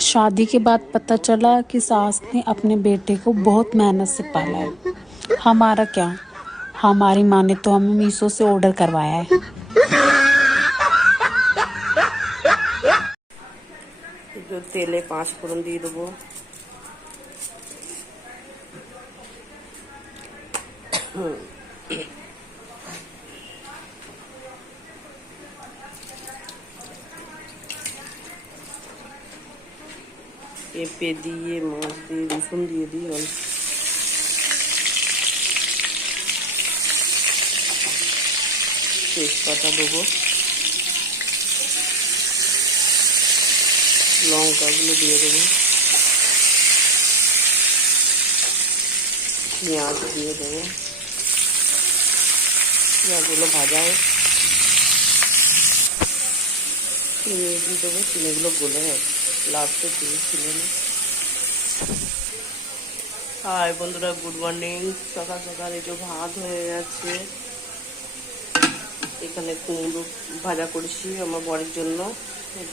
शादी के बाद पता चला कि सास ने अपने बेटे को बहुत मेहनत से पाला है। हमारा क्या? हमारी माँ ने तो हमें मीशो से ऑर्डर करवाया है। जो तेले पाँच फोरन दी दो वो। পেঁপে দিয়ে মাছ দিয়ে রসুন দিয়ে দিই অল্প তেজপাতা দেবো লঙ্কাগুলো দিয়ে দেবো পেঁয়াজ দিয়ে দেবো পেঁয়াজগুলো ভাজা হোক চিনি দিয়ে দেবো চিনিগুলো গলে হোক লাস্টে চিনি ছিল না হাই বন্ধুরা, গুড মর্নিং। সকাল সকাল একটু ভাত হয়ে গেছে। এখানে কুমড়ো ভাজা করেছি আমার বরের জন্য।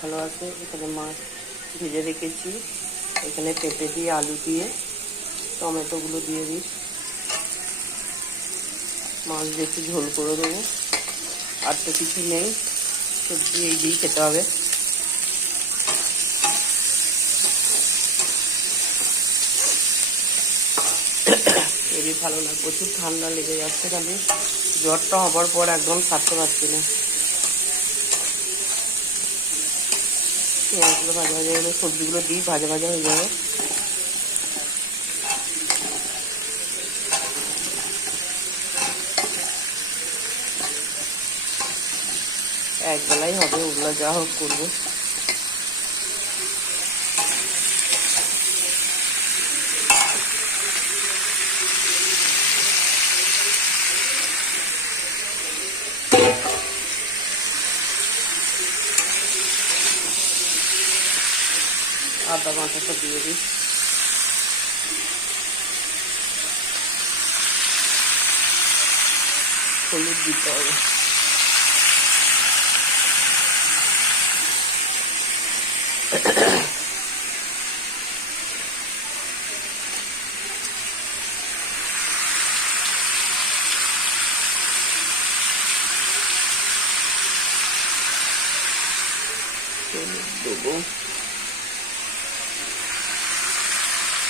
ভালো আছে। এখানে মাছ ভেজে রেখেছি। এখানে পেঁপে দিয়ে, আলু দিয়ে, টমেটোগুলো দিয়ে দিই। মাছ দিয়ে একটু ঝোল করে দেবো। আর তো কিছু নেই। সবজি এই দিয়েই খেতে হবে। এরই ভালো না প্রচুর ঠান্ডা লেগে যাচ্ছে খালি। জ্বরটা হবার পর একদম থাকতে পারছি না। পেঁয়াজগুলো ভাজা ভাজা হলে সবজিগুলো দিই ভাজা ভাজা হয়ে যাবে। একবেলাই হবে, ওগুলো যা হোক করব। আদা বাটাটা দিয়ে দিই হলুদ দিতে হবে হলুদ দেবো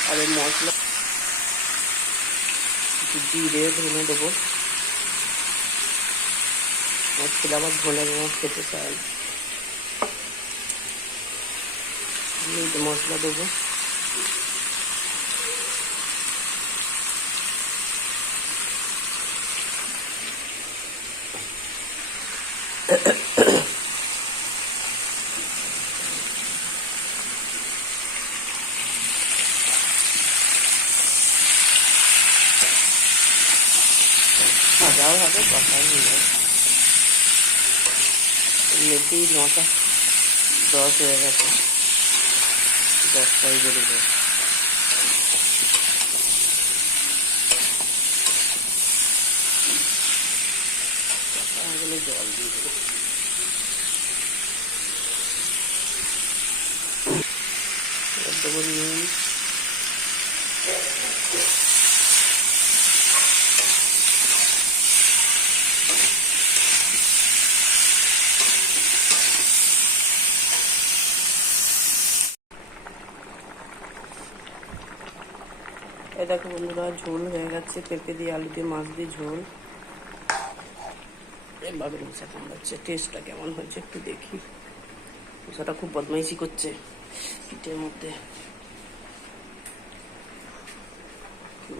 আর এই মশলা একটু জিরে ধনে দেবো আমার ছেলে আবার ধনে আমার খেতে চায় না। মিট মশলা দেবো ভাজাও হবে কষাও হয়ে যাবে নটা দশ হয়ে গেছে। দশটাই বেড়ে যাবে জল দিয়ে দেবো। দেবো এই দেখো বন্ধুরা, ঝোল হয়ে গেছে। পেঁপে দিয়ে আলু দিয়ে, মাছ দিয়ে ঝোল। এভাবে মশা কামড়াচ্ছে টেস্টটা কেমন হয়েছে একটু দেখি। মশাটা খুব বদমাইশি করছে পিঠের মধ্যে।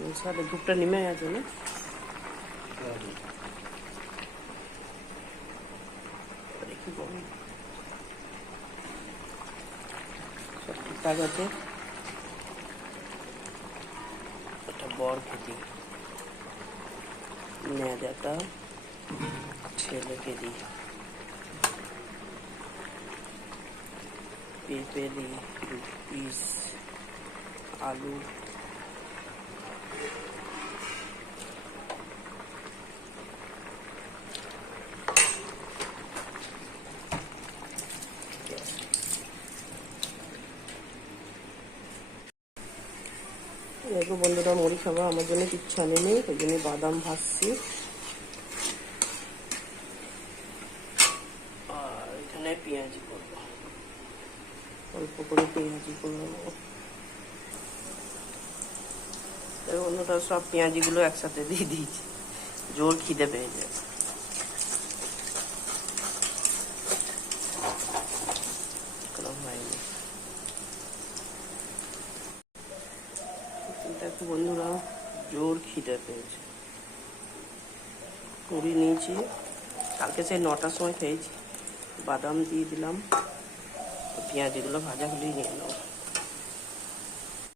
মশাটা ধূপটা নেমে গেছে না? দেখি বলো। সব ঠিকঠাক আছে। বর খেতে ম্যাদাটা ছেলেকে দিই পেঁপে দিই দু পিস আলু দেখো বন্ধুরা মরিচ খাব আমার জন্য কিচ্ছু আনে নেই ওই জন্য বাদাম ভাসছি আর এখানে পেঁয়াজি করব। অল্প করে পেঁয়াজি করব অন্যটা সব পেঁয়াজিগুলো একসাথে দিয়ে দিয়েছি। জোর খিদে পেয়ে যায় বন্ধুরা, জোর খিদে পেয়েছে। পুরি নিয়েছি। কালকে সেই নটার সময় খেয়েছি। বাদাম দিয়ে দিলাম। পেঁয়াজিগুলো ভাজা হলেই নিয়ে নেব।